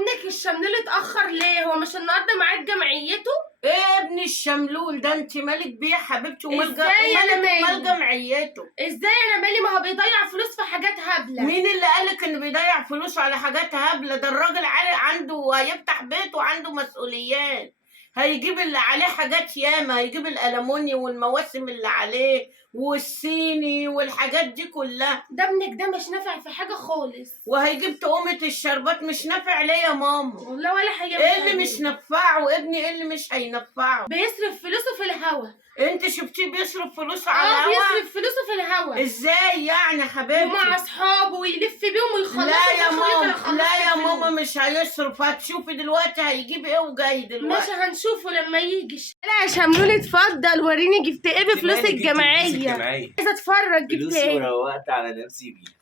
ابنك الشملول اتأخر ليه؟ هو مش النهارده ميعاد جمعيته؟ ايه ابن الشملول ده؟ انت مالك بيه يا حبيبتي؟ ازاي انا مالي؟ ومال جمعيته؟ ازاي انا مالي؟ ما هو بيضيع فلوس في حاجات هبله. مين اللي قالك انه بيضيع فلوسه على حاجات هبله؟ ده الراجل عنده هيفتح بيت وعنده مسؤوليات، هيجيب اللي عليه حاجات ياما، هيجيب الألموني والمواسم اللي عليه والصيني والحاجات دي كلها. ده ابنك ده مش نافع في حاجه خالص. وهيجيب تقومة الشربات. مش نافع ليه يا ماما؟ والله ولا حاجه. ايه اللي مش نفعه ابني؟ ايه اللي مش هينفعه؟ بيصرف فلوسه في الهوا. انت شفتيه بيصرف فلوسه على الهوا؟ بيصرف فلوسه في الهوا. ازاي يعني حبيبتي؟ ومع اصحابه ويلف بيهم ويخلصوا. لا يا ماما، لا يا ماما، مش هيصرف. هتشوفي دلوقتي هيجيب ايه وجاي دلوقتي. ماشي هنشوفه لما يجي. لا يا شملول اتفضل وريني جبت ايه بفلوس الجمعيه. عايزه اتفرج جبت فلوسي ايه. وروقت على نفسي بيه.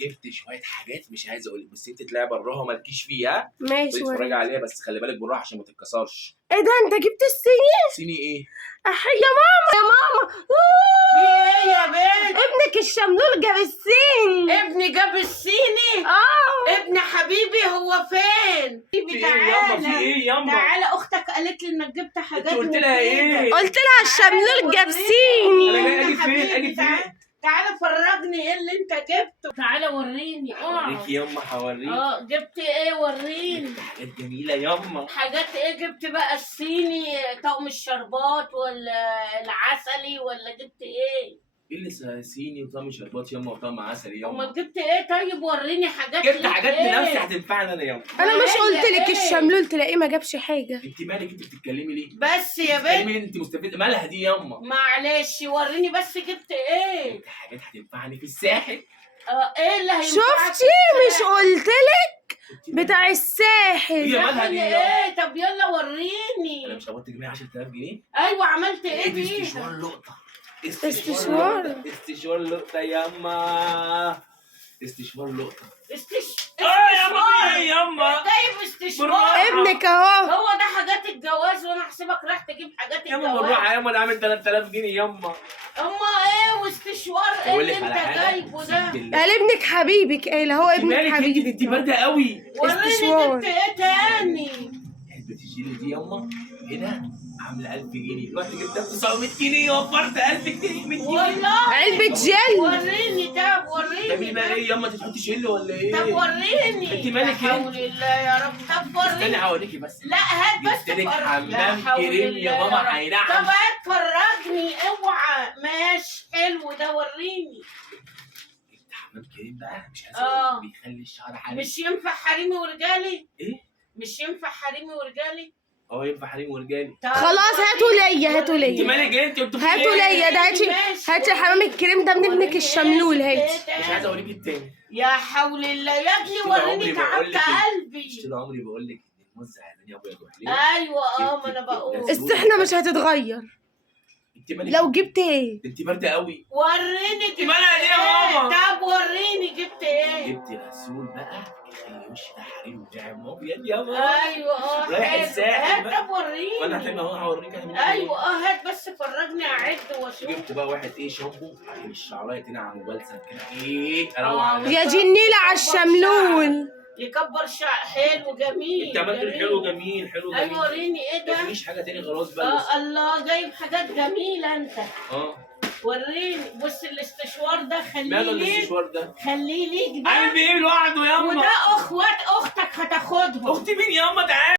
جبت شويه حاجات مش عايز اقول لك، بس انت تلاقي براها مالكيش فيها. ماشي تتفرجي عليها بس خلي بالك بالراحه عشان ما تتكسرش. ايه ده؟ انت جبت الصيني؟ صيني ايه؟ يا ماما يا ماما. في ايه يا بنت؟ ابنك الشملول جاب الصيني. ابني جاب الصيني؟ ابن حبيبي هو فين؟ في ايه ياما؟ في ايه ياما؟ تعالى، اختك قالت لي انك جبت حاجات. انت قلت لها ايه؟ قلت لها الشملول جاب صيني. انا جاي اجيب فين؟ اجيب فين؟ تعالى فرجني ايه اللي انت جبته. تعالى وريني. اوريك ياما، هوريك. جبت ايه؟ وريني. حاجات جميله ياما. حاجات ايه جبت بقى؟ الصيني طقم الشربات ولا العسلي ولا جبت ايه؟ ايه اللي صيني وطعم شربات ياما وطعم عسل ياما؟ امال جبت ايه؟ طيب وريني حاجات. جبت حاجات لنفسي هتنفعني انا ياما. انا مش قلت لك إيه؟ الشملول تلاقيه ما جابش حاجه. انت مالك؟ انت بتتكلمي ليه؟ بس يا بنت بتتكلمي انت مستفيده مالها دي ياما؟ معلش وريني بس جبت ايه. جبت حاجات هتنفعني في الساحل. ايه اللي هينفعك؟ شفتي؟ مش قلت لك بتاع الساحل. هي مالها دي ايه؟ طب يلا انا وريني. مش هبط جنيه 10000 جنيه. ايوه عملت ايه استشوار بيها؟ لقطه. استشوار لقطه ياما. استشوار لقطه. استشوار ياما. جايب استشوار. بالراحة. ابنك اهو. هو ده حاجات الجواز وانا احسبك راح تجيب حاجات ياما الجواز. بالراحه ياما، ده عامل 3000 جنيه ياما. اما ايه واستشوار ايه اقول اللي لك انت على حاجه جايبه ده؟ قال ابنك حبيبك. ايه اللي هو ابنك مالك حبيبك؟ انت بارده قوي. وريني استشوار. جبت ايه تاني؟ علبه الجيلي دي ياما هنا عامله 1000 جنيه، رحت جبتها ب 900 جنيه وفرت 1000 جنيه. 100 جنيه. والله علبة جل. وريني. طب ده وريني. مين بقى؟ ايه ياما؟ انت تحطي شل ولا ايه؟ طب وريني. انت مالك لا ايه؟ حول الله يا رب. طب استني وريني. هوريكي بس. لا هات بس جبت لك فرج. حمام لا حول كريم الله يا ماما رب. هينعم. طب هات فرجني اوعى. ماشي حلو ده وريني. جبت حمام كريم بقى مش عايز بيخلي الشعر حريم. مش ينفع حريمي ورجالي؟ ايه؟ مش ينفع حريمي ورجالي؟ ينفع حريم ورجالي. طب خلاص هاتوا ليا هاتوا انت ليا. مالك انت؟ انت هاتوا ليا ده. هاتي حمام الكريم ده من ابنك الشملول. هاتي. مش عايز اوريك التاني. يا حول الله يا ابني طول عمري وريني. بقول تعبت لك قلبي. طول عمري بقول لك ان الموزع يا ابويا يروح ليه. ايوه ما انا بقول. السحنة مش هتتغير انت مالك؟ لو جبت ايه. انت بارده قوي. وريني جبت مالها دي يا ماما؟ طب وريني جبت ايه. جبت غسول بقى يخلي وشي ده حريم وناعم ابيض يا ماما. ايوه رايح حلو. الساحل هات بقى. طب وريني. وانا هتاني اهو هوريك انا بنعمل ايوه هات بس فرجني اعد واشوف. جبت بقى واحد شامبو عشان الشعرايه تنعم وبلسم كده اروق على يا جنيلة على الشملول. يكبر شعر. حلو جميل. انت عملت حلو جميل حلو جميل. ايوه وريني ايه ده. مفيش حاجه تاني خلاص بقى. الله جايب حاجات جميله انت. وريني. بص الاستشوار ده خليه ماله ليك. الاستشوار ده؟ خليه ليك ده. عامل بايه لوحده ياما؟ وده اختك هتاخدهم. اختي مين ياما؟ تعالى.